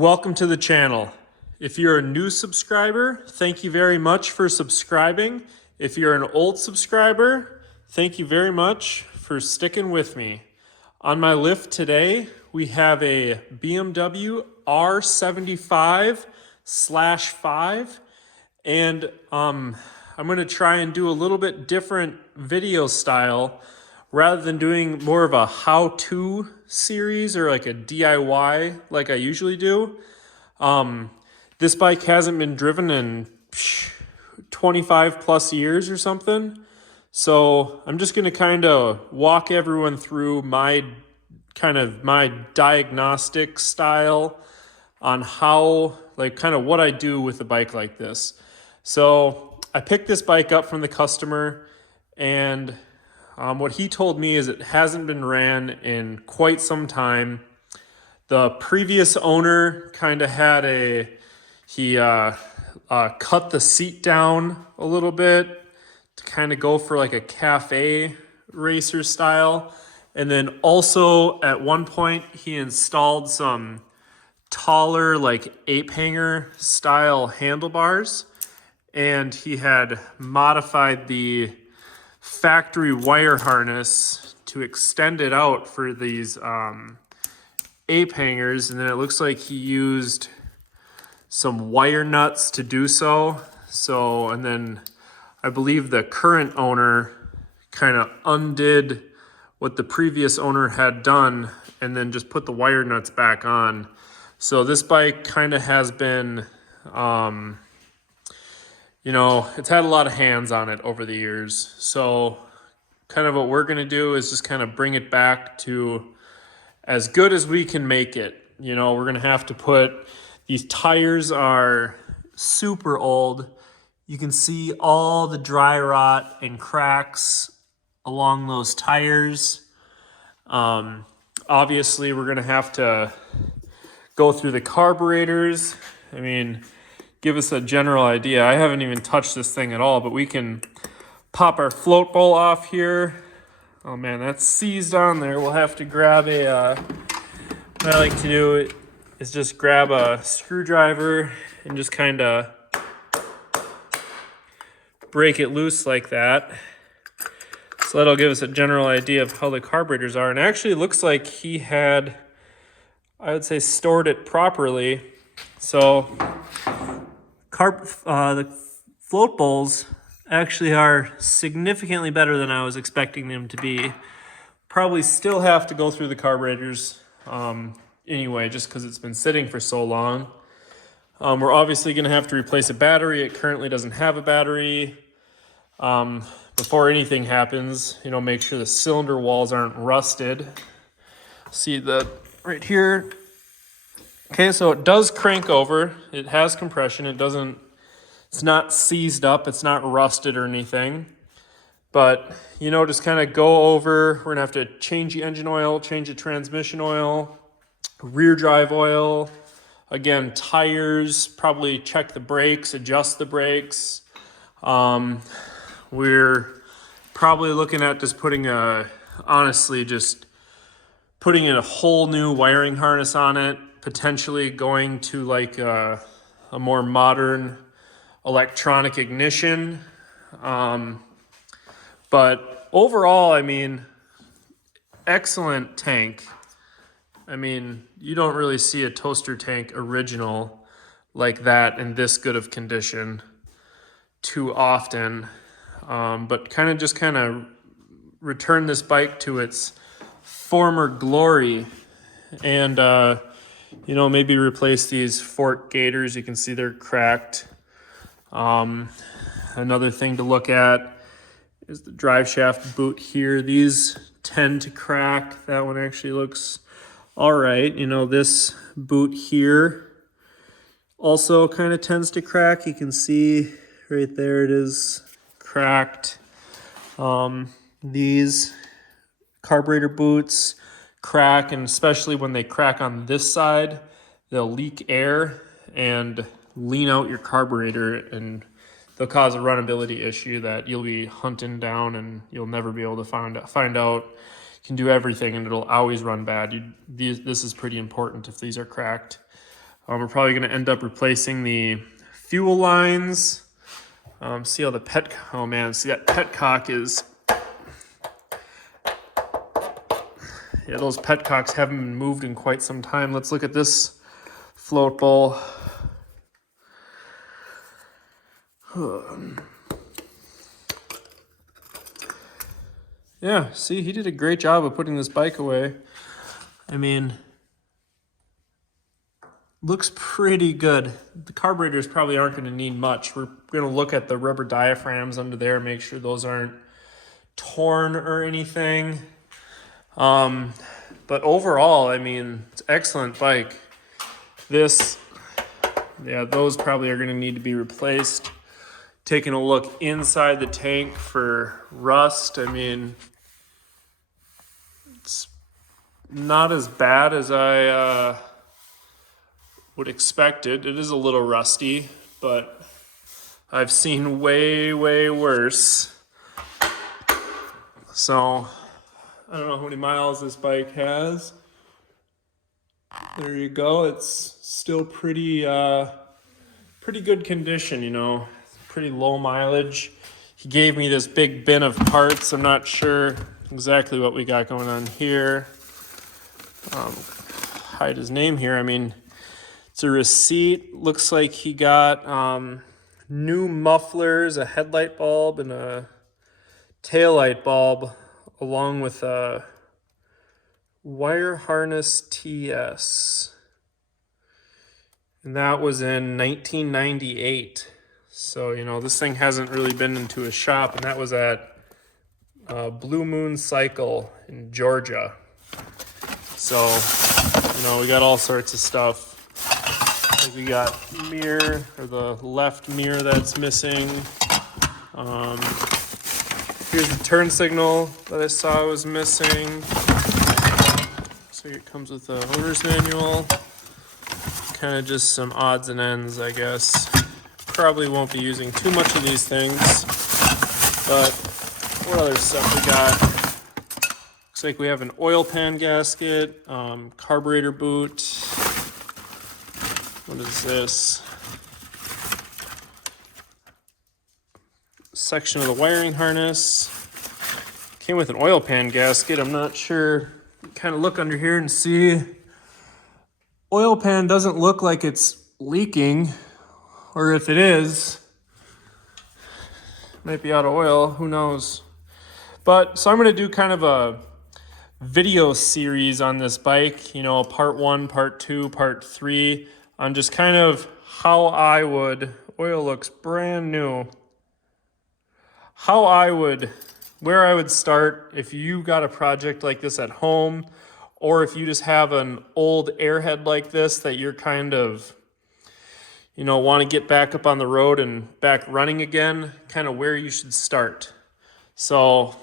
Welcome to the channel. If you're a new subscriber, thank you very much for subscribing. If you're an old subscriber, thank you very much for sticking with me. On my lift today, we have a BMW R75/5, and I'm going to try and do a little bit different video style rather than doing more of a how-to series or like a DIY like I usually do. This bike hasn't been driven in 25 plus years or something. So I'm just going to kind of walk everyone through my diagnostic style on how, like, kind of what I do with a bike like this. So I picked this bike up from the customer, and what he told me is it hasn't been ran in quite some time. The previous owner kind of had he cut the seat down a little bit to kind of go for like a cafe racer style. And then also at one point he installed some taller like ape hanger style handlebars, and he had modified the factory wire harness to extend it out for these ape hangers, and then it looks like he used some wire nuts to do so. And then I believe the current owner kind of undid what the previous owner had done and then just put the wire nuts back on. So this bike kind of has been it's had a lot of hands on it over the years. So kind of what we're going to do is just kind of bring it back to as good as we can make it. We're going to have to put, these tires are super old. You can see all the dry rot and cracks along those tires. Obviously, we're going to have to go through the carburetors. Give us a general idea. I haven't even touched this thing at all, but we can pop our float bowl off here. Oh man, that's seized on there. We'll have to grab what I like to do is just grab a screwdriver and just kind of break it loose like that. So that'll give us a general idea of how the carburetors are. And actually it looks like he had, I would say, stored it properly. So the float bowls actually are significantly better than I was expecting them to be. Probably still have to go through the carburetors anyway, just because it's been sitting for so long. We're obviously going to have to replace a battery. It currently doesn't have a battery. Before anything happens, make sure the cylinder walls aren't rusted. See that right here. Okay, so it does crank over. It has compression. It's not seized up. It's not rusted or anything. But, just kind of go over. We're going to have to change the engine oil, change the transmission oil, rear drive oil. Again, tires, probably check the brakes, adjust the brakes. We're probably looking at just putting in a whole new wiring harness on it. Potentially going to like a more modern electronic ignition. But overall, excellent tank. You don't really see a toaster tank original like that in this good of condition too often. But kind of return this bike to its former glory, and maybe replace these fork gators. You can see they're cracked. Another thing to look at is the drive shaft boot here. These tend to crack. That one actually looks all right. This boot here also kind of tends to crack. You can see right there it is cracked. These carburetor boots crack, and especially when they crack on this side, they'll leak air and lean out your carburetor, and they'll cause a runnability issue that you'll be hunting down and you'll never be able to find out. You can do everything and it'll always run bad. This is pretty important if these are cracked. We're probably going to end up replacing the fuel lines. See how the oh man, see that petcock is, yeah, those petcocks haven't been moved in quite some time. Let's look at this float bowl. Yeah, see, he did a great job of putting this bike away. I mean, looks pretty good. The carburetors probably aren't going to need much. We're going to look at the rubber diaphragms under there, make sure those aren't torn or anything. But overall, I mean, it's an excellent bike. This, yeah, those probably are going to need to be replaced. Taking a look inside the tank for rust, I mean, it's not as bad as I would expect it. It is a little rusty, but I've seen way, way worse. So I don't know how many miles this bike has. There you go. It's still pretty good condition, you know. Pretty low mileage. He gave me this big bin of parts. I'm not sure exactly what we got going on here. Hide his name here. I mean, it's a receipt. Looks like he got new mufflers, a headlight bulb, and a taillight bulb, along with a wire harness TS. And that was in 1998. So, you know, this thing hasn't really been into a shop, and that was at Blue Moon Cycle in Georgia. So, you know, we got all sorts of stuff. Like we got mirror, or the left mirror that's missing. Here's the turn signal that I saw was missing. So it comes with the owner's manual. Kind of just some odds and ends, I guess. Probably won't be using too much of these things, but what other stuff we got? Looks like we have an oil pan gasket, carburetor boot. What is this? Section of the wiring harness. Came with an oil pan gasket. I'm not sure. Kind of look under here and see. Oil pan doesn't look like it's leaking. Or if it is, might be out of oil, who knows. But, so I'm gonna do kind of a video series on this bike, you know, part 1, part 2, part 3, on just kind of how I would, oil looks brand new, where I would start if you got a project like this at home, or if you just have an old airhead like this that you're kind of, you know, want to get back up on the road and back running again, kind of where you should start. So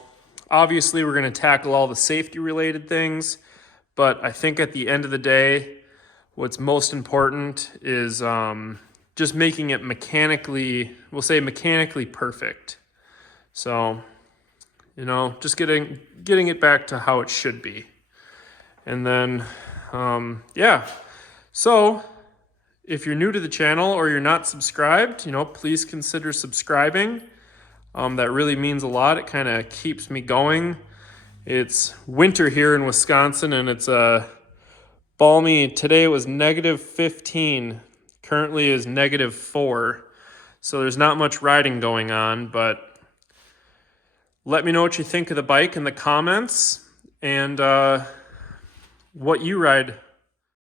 obviously we're going to tackle all the safety related things, but I think at the end of the day, what's most important is just making it mechanically, we'll say mechanically perfect. So, you know, just getting it back to how it should be. And then, yeah, so if you're new to the channel or you're not subscribed, you know, please consider subscribing. That really means a lot. It kind of keeps me going. It's winter here in Wisconsin, and it's balmy. Today it was -15. Currently is -4. So there's not much riding going on, but let me know what you think of the bike in the comments, and what you ride